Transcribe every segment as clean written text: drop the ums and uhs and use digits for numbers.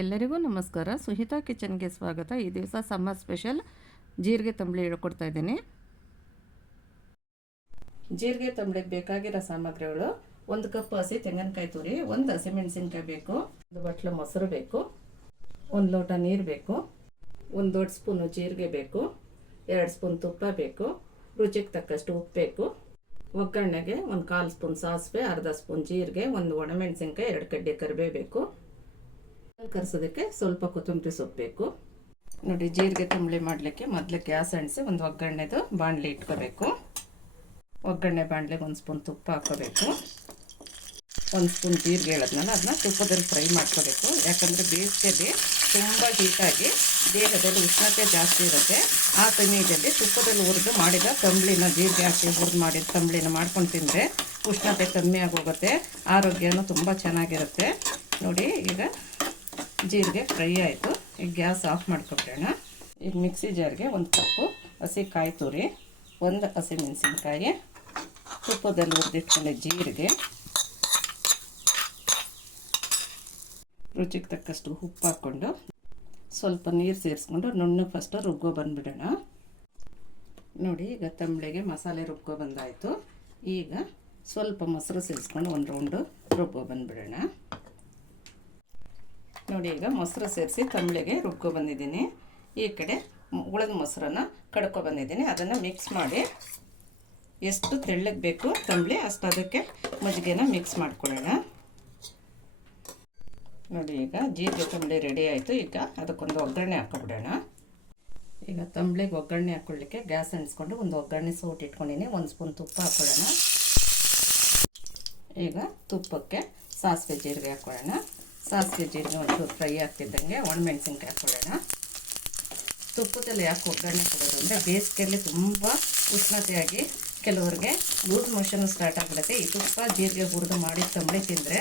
ಎಲ್ಲರಿಗೂ ನಮಸ್ಕಾರ. ಸುಹಿತಾ ಕಿಚನ್ಗೆ ಸ್ವಾಗತ. ಈ ದಿವಸ ಸಮ್ಮರ್ ಸ್ಪೆಷಲ್ ಜೀರಿಗೆ ತಂಬಳಿ ಹೇಳ್ಕೊಡ್ತಾ ಇದ್ದೀನಿ. ಜೀರಿಗೆ ತಂಬಳಿಗೆ ಬೇಕಾಗಿರೋ ಸಾಮಗ್ರಿಗಳು: 1 ಕಪ್ ಹಸಿ ತೆಂಗಿನಕಾಯಿ ತುರಿ, 1 ಹಸಿಮೆಣಸಿನಕಾಯಿ ಬೇಕು, 1 ಬಟ್ಲು ಮೊಸರು ಬೇಕು, 1 ಲೋಟ ನೀರು ಬೇಕು, 1 ದೊಡ್ಡ ಸ್ಪೂನು ಜೀರಿಗೆ ಬೇಕು, 2 ಸ್ಪೂನ್ ತುಪ್ಪ ಬೇಕು, ರುಚಿಗೆ ತಕ್ಕಷ್ಟು ಉಪ್ಪು ಬೇಕು. ಒಗ್ಗರಣೆಗೆ 1/4 ಸ್ಪೂನ್ ಸಾಸಿವೆ, ಅರ್ಧ ಸ್ಪೂನ್ ಜೀರಿಗೆ, 1 ಒಣಮೆಣಸಿನ್ಕಾಯಿ, 2 ಕಡ್ಡಿ ಕರಿಬೇವು ಬೇಕು. ಕರ್ಸೋದಕ್ಕೆ ಸ್ವಲ್ಪ ಕೊತ್ತಂಬರಿ ಸೊಪ್ಪು ಬೇಕು. ನೋಡಿ, ಜೀರಿಗೆ ತಂಬಳಿ ಮಾಡಲಿಕ್ಕೆ ಮೊದಲು ಗ್ಯಾಸ್ ಅಂಟಿಸಿ ಒಂದು ಒಗ್ಗರಣೆದು ಬಾಣಲಿ ಇಟ್ಕೋಬೇಕು. ಒಗ್ಗರಣೆ ಬಾಣಲಿಗೆ 1 ಸ್ಪೂನ್ ತುಪ್ಪ ಹಾಕೋಬೇಕು. 1 ಸ್ಪೂನ್ ಜೀರಿಗೆ ಹೇಳೋದ್ನಲ್ಲ, ಅದನ್ನ ತುಪ್ಪದಲ್ಲಿ ಫ್ರೈ ಮಾಡ್ಕೋಬೇಕು. ಯಾಕಂದರೆ ಬೇಸಿಗೆಯಲ್ಲಿ ತುಂಬ ಹೀಟಾಗಿ ದೇಹದಲ್ಲಿ ಉಷ್ಣತೆ ಜಾಸ್ತಿ ಇರುತ್ತೆ. ಆ ಸಮಯದಲ್ಲಿ ತುಪ್ಪದಲ್ಲಿ ಹುರಿದು ಮಾಡಿದ ತಂಬಳಿನ, ಜೀರಿಗೆ ಹಾಕಿ ಹುರಿದು ಮಾಡಿದ ತಂಬಳಿನ ಮಾಡ್ಕೊಂಡು ತಿಂದರೆ ಉಷ್ಣತೆ ಕಮ್ಮಿ ಆಗೋಗುತ್ತೆ, ಆರೋಗ್ಯನೂ ತುಂಬ ಚೆನ್ನಾಗಿರುತ್ತೆ. ನೋಡಿ, ಈಗ ಜೀರಿಗೆ ಫ್ರೈ ಆಯಿತು. ಈಗ ಗ್ಯಾಸ್ ಆಫ್ ಮಾಡ್ಕೊಬಿಡೋಣ. ಈಗ ಮಿಕ್ಸಿ ಜಾರ್ಗೆ 1 ಕಪ್ಪು ಹಸಿ ಕಾಯಿ ತುರಿ, 1 ಹಸಿಮೆಣಸಿನ್ಕಾಯಿ, ತುಪ್ಪದಲ್ಲಿ ಹುರಿದಿಟ್ಕೊಂಡೆ ಜೀರಿಗೆ, ರುಚಿಗೆ ತಕ್ಕಷ್ಟು ಉಪ್ಪು ಹಾಕ್ಕೊಂಡು ಸ್ವಲ್ಪ ನೀರು ಸೇರಿಸ್ಕೊಂಡು ನುಣ್ಣಗೆ ಫಸ್ಟು ರುಬ್ಬೋ ಬಂದುಬಿಡೋಣ. ನೋಡಿ, ಈಗ ತಂಬಳಿಗೆ ಮಸಾಲೆ ರುಬ್ಬೋ ಬಂದಾಯಿತು. ಈಗ ಸ್ವಲ್ಪ ಮೊಸರು ಸೇರಿಸ್ಕೊಂಡು 1 ರೌಂಡು ರುಬ್ಬೋ ಬಂದುಬಿಡೋಣ. ನೋಡಿ, ಈಗ ಮೊಸರು ಸೇರಿಸಿ ತಂಬಳಿಗೆ ರುಬ್ಕೊ ಬಂದಿದ್ದೀನಿ. ಈ ಕಡೆ ಉಳಿದ ಮೊಸರನ್ನು ಕಡ್ಕೊ ಬಂದಿದ್ದೀನಿ. ಅದನ್ನು ಮಿಕ್ಸ್ ಮಾಡಿ ಎಷ್ಟು ತೆಳ್ಳಗೆ ಬೇಕು ತಂಬಳಿ ಅಷ್ಟು ಅದಕ್ಕೆ ಮಜ್ಜಿಗೆನ ಮಿಕ್ಸ್ ಮಾಡ್ಕೊಳ್ಳೋಣ. ನೋಡಿ, ಈಗ ಜೀರಿಗೆ ತಂಬಳಿ ರೆಡಿ ಆಯಿತು. ಈಗ ಅದಕ್ಕೊಂದು ಒಗ್ಗರಣೆ ಹಾಕ್ಕೊಬಿಡೋಣ. ಈಗ ತಂಬಳಿಗೆ ಒಗ್ಗರಣೆ ಹಾಕ್ಕೊಳ್ಳಿಕ್ಕೆ ಗ್ಯಾಸ್ ಅಂಟಿಸ್ಕೊಂಡು ಒಂದು ಒಗ್ಗರಣೆ ಸೌಟ್ ಇಟ್ಕೊಂಡಿನಿ. 1 ಸ್ಪೂನ್ ತುಪ್ಪ ಹಾಕ್ಕೊಳ್ಳೋಣ. ಈಗ ತುಪ್ಪಕ್ಕೆ ಸಾಸಿವೆ ಜೀರಿಗೆ ಹಾಕ್ಕೊಳ್ಳೋಣ. ಸಾಸಿವೆ ಜೀರಿಗೆ ಒಂಚೂರು ಫ್ರೈ ಆಗ್ತಿದ್ದಂಗೆ ಒಣಮೆಣಸಿನ್ಕಾಯಿ ಹಾಕ್ಕೊಳ್ಳೋಣ. ತುಪ್ಪದಲ್ಲಿ ಯಾಕೆ ಒಗ್ಗರಣೆ ಕೊಡೋದು ಅಂದರೆ, ಬೇಸಿಗೆಯಲ್ಲಿ ತುಂಬ ಉಷ್ಣತೆಯಾಗಿ ಕೆಲವರಿಗೆ ಲೂಸ್ ಮೋಷನ್ ಸ್ಟಾರ್ಟ್ ಆಗಿಬಿಡುತ್ತೆ. ಈ ತುಪ್ಪ ಜೀರಿಗೆ ಹುರಿದು ಮಾಡಿ ತಂಬಳಿ ತಿಂದರೆ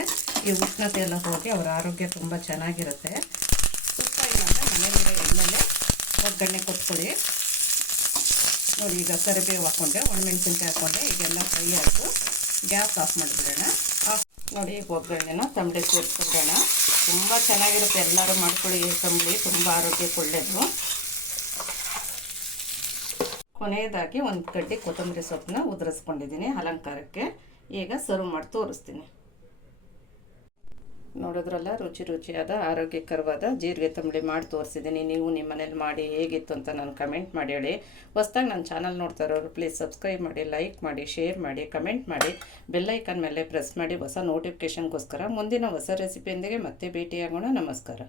ಈ ಉಷ್ಣತೆ ಎಲ್ಲ ಹೋಗಿ ಅವರ ಆರೋಗ್ಯ ತುಂಬ ಚೆನ್ನಾಗಿರುತ್ತೆ. ತುಪ್ಪ ಇಲ್ಲಾಂದರೆ ಮನೆಯಲ್ಲಿರೋ ಎಣ್ಣೆಲೆ ಒಗ್ಗರಣೆ ಕೊಟ್ಕೊಳ್ಳಿ. ನೋಡಿ, ಈಗ ಕರಿಬೇವು ಹಾಕ್ಕೊಂಡೆ, ಒಣಮೆಣಸಿನ್ಕಾಯಿ ಹಾಕ್ಕೊಂಡೆ. ಈಗೆಲ್ಲ ಫ್ರೈ ಆಯಿತು. ಗ್ಯಾಸ್ ಆಫ್ ಮಾಡಿಬಿಡೋಣ. ನೋಡಿ, ಈಗ ಒಗ್ಗರಣೆನ ತಂಬಳಿ ಸೇರಿಸ್ಬಿಡೋಣ. ತುಂಬ ಚೆನ್ನಾಗಿರುತ್ತೆ, ಎಲ್ಲರೂ ಮಾಡ್ಕೊಳ್ಳಿ. ಈ ತಂಬಳಿ ತುಂಬ ಆರೋಗ್ಯಕ್ಕೆ ಒಳ್ಳೆಯದು. ಕೊನೆಯದಾಗಿ 1 ಕಡ್ಡಿ ಕೊತ್ತಂಬರಿ ಸೊಪ್ಪನ್ನ ಉದುರಿಸ್ಕೊಂಡಿದ್ದೀನಿ ಅಲಂಕಾರಕ್ಕೆ. ಈಗ ಸರ್ವ್ ಮಾಡಿ ತೋರಿಸ್ತೀನಿ. ನೋಡಿದ್ರಲ್ಲ, ರುಚಿಯಾದ ಆರೋಗ್ಯಕರವಾದ ಜೀರಿಗೆ ತಂಬಳಿ ಮಾಡಿ ತೋರಿಸಿದ್ದೀನಿ. ನೀವು ನಿಮ್ಮ ಮನೇಲಿ ಮಾಡಿ ಹೇಗಿತ್ತು ಅಂತ ನಾನು ಕಮೆಂಟ್ ಮಾಡಿ ಹೇಳಿ. ಹೊಸದಾಗಿ ನನ್ನ ಚಾನಲ್ ನೋಡ್ತಾ ಇರೋರು ಪ್ಲೀಸ್ ಸಬ್ಸ್ಕ್ರೈಬ್ ಮಾಡಿ, ಲೈಕ್ ಮಾಡಿ, ಶೇರ್ ಮಾಡಿ, ಕಮೆಂಟ್ ಮಾಡಿ, ಬೆಲ್ಲೈಕನ್ ಮೇಲೆ ಪ್ರೆಸ್ ಮಾಡಿ ಹೊಸ ನೋಟಿಫಿಕೇಷನ್ಗೋಸ್ಕರ. ಮುಂದಿನ ಹೊಸ ರೆಸಿಪಿಯೊಂದಿಗೆ ಮತ್ತೆ ಭೇಟಿಯಾಗೋಣ. ನಮಸ್ಕಾರ.